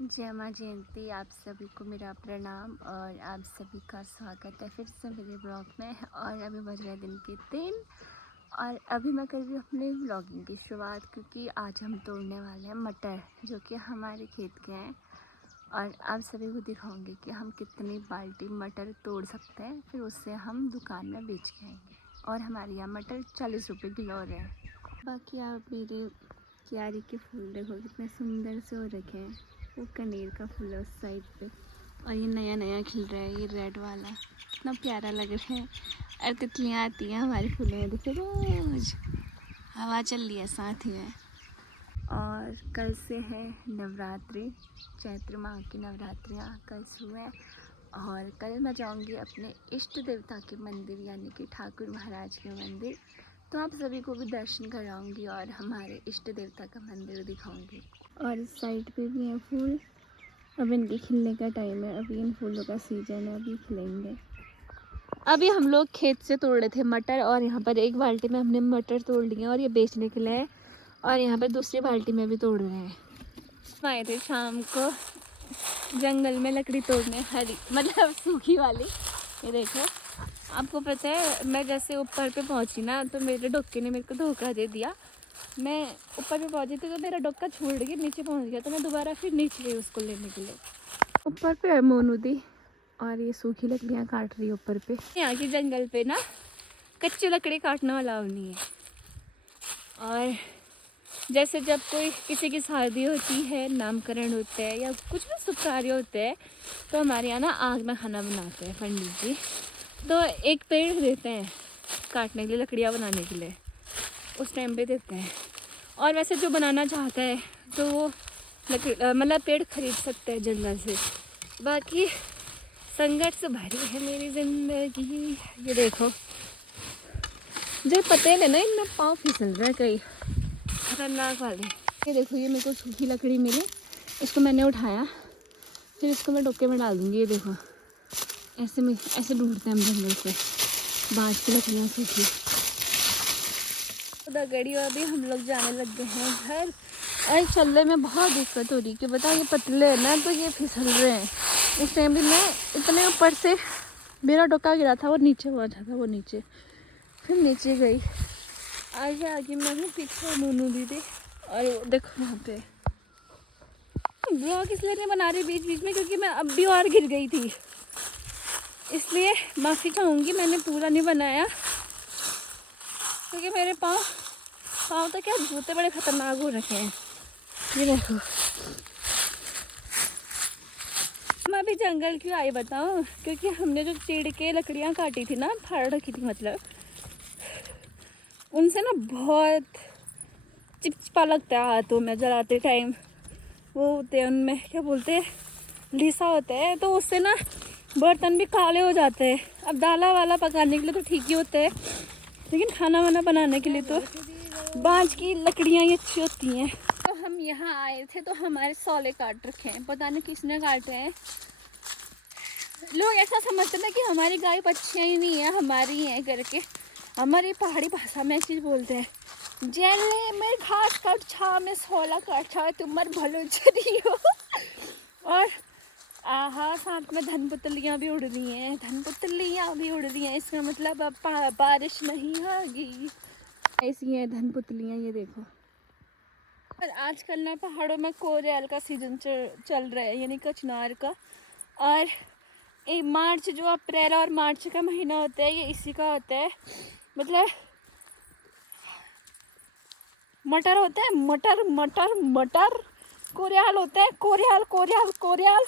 जय माँ जयंती। आप सभी को मेरा प्रणाम और आप सभी का स्वागत है फिर से मेरे ब्लॉग में। और अभी बज रहे दिन के 3 और अभी मैं कर रही हूँ अपने ब्लॉगिंग की शुरुआत, क्योंकि आज हम तोड़ने वाले हैं मटर जो कि हमारे खेत के हैं। और आप सभी को दिखाऊंगी कि हम कितनी बाल्टी मटर तोड़ सकते हैं, फिर उससे हम दुकान में बेच के आएंगे। और हमारे यहाँ मटर 40 रुपये किलो हो रहे हैं। बाकी आप मेरे क्यारी के फूल देखो कितने सुंदर से हो रखे हैं। वो कनेर का फूल है उस साइड पे, और ये नया नया खिल रहा है, ये रेड वाला कितना प्यारा लग रहा है। और तितलियाँ आती हैं हमारे फूलों में, देखो रोज हवा चल रही है साथ ही में। और कल से है नवरात्रि, चैत्र माह की नवरात्रियाँ कल शुरू है। और कल मैं जाऊंगी अपने इष्ट देवता के मंदिर यानी कि ठाकुर महाराज के मंदिर। तो आप सभी को भी दर्शन कराऊंगी और हमारे इष्ट देवता का मंदिर दिखाऊंगी। और इस साइड पे भी हैं फूल, अब इनके खिलने का टाइम है, अभी इन फूलों का सीजन है, अभी खिलेंगे। अभी हम लोग खेत से तोड़ रहे थे मटर, और यहाँ पर एक बाल्टी में हमने मटर तोड़ लिए और ये बेचने के लिए है। और यहाँ पर दूसरी बाल्टी में भी तोड़ रहे हैं। आए थे शाम को जंगल में लकड़ी तोड़ने, हरी मतलब सूखी वाली। ये देखो, आपको पता है मैं जैसे ऊपर पे पहुंची ना तो मेरे डोके ने मेरे को धोखा दे दिया। मैं ऊपर पे पहुंची थी तो मेरा डोका छूट गया, नीचे पहुंच गया, तो मैं दोबारा फिर नीचे गई उसको लेने के लिए। ऊपर पे है मोनू दी और ये सूखी लकड़ियाँ काट रही है ऊपर पे। यहाँ की जंगल पे ना कच्ची लकड़ी काटना अलाउ नहीं है। और जैसे जब कोई किसी की शादी होती है, नामकरण होता है या कुछ भी शुभ कार्य होते हैं, तो हमारे यहाँ ना आग में खाना बनाते हैं पंडित जी। तो एक पेड़ देते हैं काटने के लिए, लकड़ियाँ बनाने के लिए उस टाइम पे देते हैं। और वैसे जो बनाना चाहता है तो वो मतलब पेड़ खरीद सकते हैं जंगल से। बाकी संघर्ष भरी है मेरी ज़िंदगी। ये देखो जो पतेले ना इनमें पाँव फिसल रहा है कई खतरनाक वाले। ये देखो, ये मेरे को सूखी लकड़ी मिली, इसको मैंने उठाया, फिर इसको मैं डोके में डाल दूँगी। ये देखो ऐसे ढूंढते हैं हम जंगल से बाँस की लकड़ियाँ सूखी। दगड़ी अभी हम लोग जाने लग गए हैं घर। और चलने में बहुत दिक्कत हो रही है कि बता, ये पतले है ना तो ये फिसल रहे हैं। उस टाइम भी मैं इतने ऊपर से मेरा डोका गिरा था, वो नीचे पहुंचा था, वो नीचे फिर नीचे गई। आगे आगे मैं हूँ, पीछे मोनू दीदी। और देखो वहाँ पे ब्लॉग इसलिए नहीं बना रही बीच बीच में, क्योंकि मैं अब भी और गिर गई थी, इसलिए माफ़ी चाहूँगी। मैंने पूरा नहीं बनाया क्योंकि मेरे पाँव तो क्या जूते बड़े खतरनाक हो रखे हैं। ये देखो, मैं अभी जंगल क्यों आई बताऊँ, क्योंकि हमने जो चीड़ के लकड़ियाँ काटी थी ना, फाड़ रखी थी मतलब, उनसे ना बहुत चिपचिपा लगता है हाथों में जलाते टाइम। वो होते हैं उनमें क्या बोलते हैं, लिसा होता है, तो उससे ना बर्तन भी काले हो जाते हैं। अब दाला वाला पकाने के लिए तो ठीक ही होता है, लेकिन खाना वाना बनाने के लिए तो बाँस की लकड़ियाँ ही अच्छी होती हैं। तो हम यहाँ आए थे तो हमारे सौले काट रखे हैं, पता नहीं किसने काटे हैं। लोग ऐसा समझते हैं कि हमारी गाय बच्चियाँ ही नहीं है, हमारी हैं करके। हमारी पहाड़ी भाषा में एक चीज़ बोलते हैं, जेले में घास काट छा में सौला काट छा तुम्हार भलो चरी हो। और आहा, साथ में धनपुतलियाँ भी उड़ रही हैं, धनपुतलियाँ भी उड़ रही हैं, इसका मतलब अब बारिश नहीं होगी। ऐसी हैं धनपुतलियाँ, ये देखो। और आजकल ना पहाड़ों में कोरियल का सीजन चल रहा है, यानी कचनार का। और मार्च, जो अप्रैल और मार्च का महीना होता है, ये इसी का होता है। मतलब मटर होता है, मटर मटर मटर, कोरियाल होता है, कोरियाल कोरियाल कोरियाल।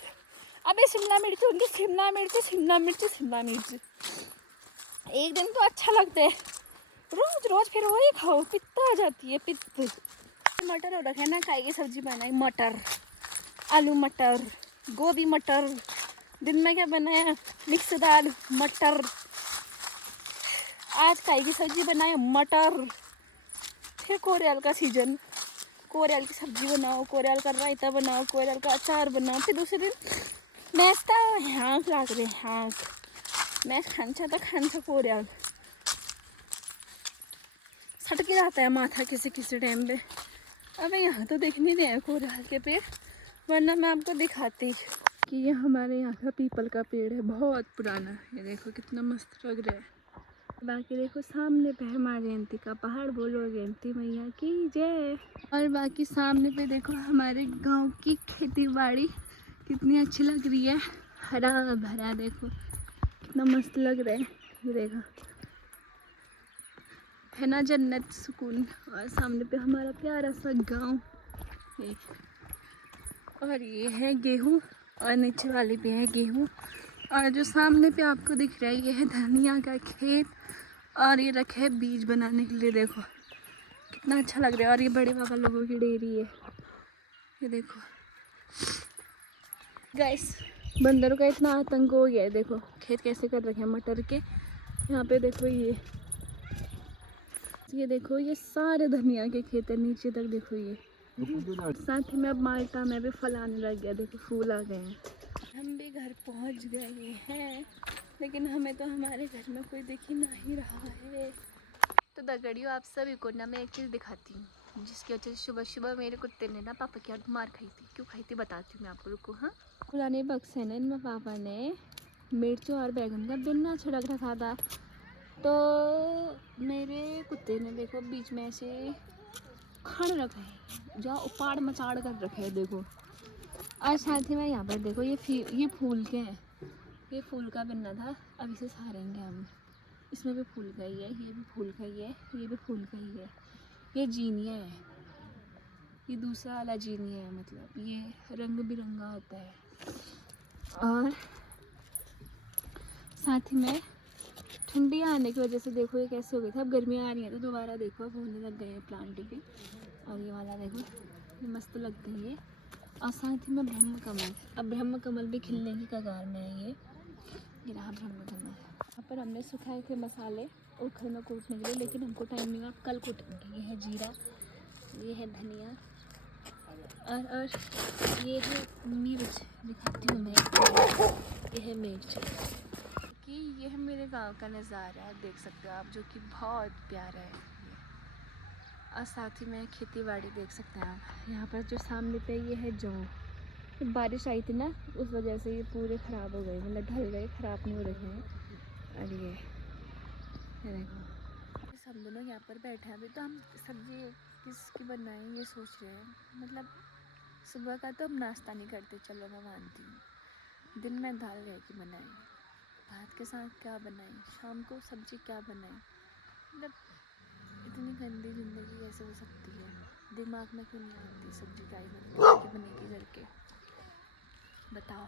अबे शिमला मिर्च होंगी, शिमला मिर्च शिमला मिर्च शिमला मिर्च। एक दिन तो अच्छा लगता है, रोज रोज फिर वही खाओ, पित्त आ जाती है, पित्त। मटर हो रखा है ना, काई की सब्जी बनाई, मटर, आलू मटर, गोभी मटर। दिन में क्या बनाया, मिक्स दाल मटर। आज काई की सब्जी बनाए, मटर। फिर कोरियल का सीजन, कोरियल की सब्जी बनाओ, कोरियल का रायता बनाओ, कोरियल का अचार बनाओ। फिर दूसरे दिन मैसता हाँक लाग रहे, हाँक मैस खांचा था, खांचा कोरियल सटके जाता है माथा किसी किसी टाइम पे। अब यहाँ तो देख नहीं रहे हैं कोरियल के पेड़, वरना मैं आपको दिखाती कि ये हमारे यहाँ का पीपल का पेड़ है, बहुत पुराना। ये देखो कितना मस्त लग रहा है। बाकी देखो सामने पे है माँ जयंती का पहाड़, बोलो जयंती मैया की जय। और बाकी सामने पे देखो हमारे गांव की खेती बाड़ी कितनी अच्छी लग रही है, हरा भरा। देखो कितना मस्त लग रहा है, ये देखो है ना जन्नत सुकून। और सामने पे हमारा प्यारा सा गांव ये। और ये है गेहूँ, और नीचे वाले पे है गेहूँ। और जो सामने पे आपको दिख रहा है ये है धनिया का खेत, और ये रखे है बीज बनाने के लिए। देखो कितना अच्छा लग रहा है। और ये बड़े बाबा लोगों की डेयरी है, ये देखो गाइस। बंदरों का इतना आतंक हो गया है, देखो खेत कैसे कर रखे हैं मटर के। यहाँ पे देखो ये देखो ये सारे धनिया के खेत है नीचे तक। देखो ये साथ ही में अब माल्टा में भी फल आने लग गया, देखो फूल आ गए हैं। हम भी घर पहुंच गए हैं, लेकिन हमें तो हमारे घर में कोई दिख ही नहीं रहा है। तो दगड़ियों आप सभी को ना मैं एक चीज़ दिखाती हूँ, जिसकी वजह से सुबह सुबह मेरे कुत्ते ने ना पापा की मार खाई थी। क्यों खाई थी बताती हूँ मैं आपको, रुको। हाँ, पुराने बक्से ने इनमें पापा ने मिर्च और बैगन का बिन्ना छिड़क रखा था, तो मेरे कुत्ते ने देखो बीच में ऐसे खड़ रखा है, जो उपाड़ मचाड़ कर रखे है देखो। और साथ ही में यहाँ पर देखो ये फूल के हैं, ये फूल का बिन्ना था, अब इसे सहारेंगे हम। इसमें भी फूल का ही है, ये भी फूल का ही है, ये भी फूल का ही है। ये जीनिया है, ये दूसरा वाला जीनिया है, मतलब ये रंग बिरंगा होता है। और साथ ही में ठंडी आने की वजह से देखो ये कैसे हो गए थे। अब गर्मियाँ आ रही हैं तो दोबारा देखो अब होने लग गए हैं प्लांट भी। और ये वाला देखो ये मस्त लगते हैं ये। और साथ ही में ब्रह्म कमल, अब ब्रह्म कमल भी खिलने की कगार में है ये रहा ब्रह्म कमल। यहाँ पर हमने सुखाए थे मसाले उखल में कूटने के लिए, लेकिन हमको टाइम नहीं हुआ, कल कूटेंगे। ये है जीरा, ये है धनिया, और ये है मिर्च, दिखाती हूँ मैं। ये है मिर्च कि ये है मेरे गांव का नज़ारा, देख सकते हो आप, जो कि बहुत प्यारा है। और साथ ही में खेती बाड़ी देख सकते हैं आप। यहाँ पर जो सामने पे ये है जौ, बारिश आई थी ना उस वजह से ये पूरे ख़राब हो गए, मतलब ढल गए, ख़राब नहीं हो रहे हैं। और ये देखो सब दोनों यहाँ पर बैठे हैं। अभी तो हम सब्जी किसकी बनाएं ये सोच रहे हैं, मतलब सुबह का तो हम नाश्ता नहीं करते, चलो मैं मानती हूँ। दिन में दाल रहेगी बनाएं, भात के साथ क्या बनाएं, शाम को सब्जी क्या बनाएं। मतलब इतनी गंदी ज़िंदगी कैसे हो सकती है, दिमाग में क्यों नहीं आती सब्जी क्या ही बनेगी करके, बताओ।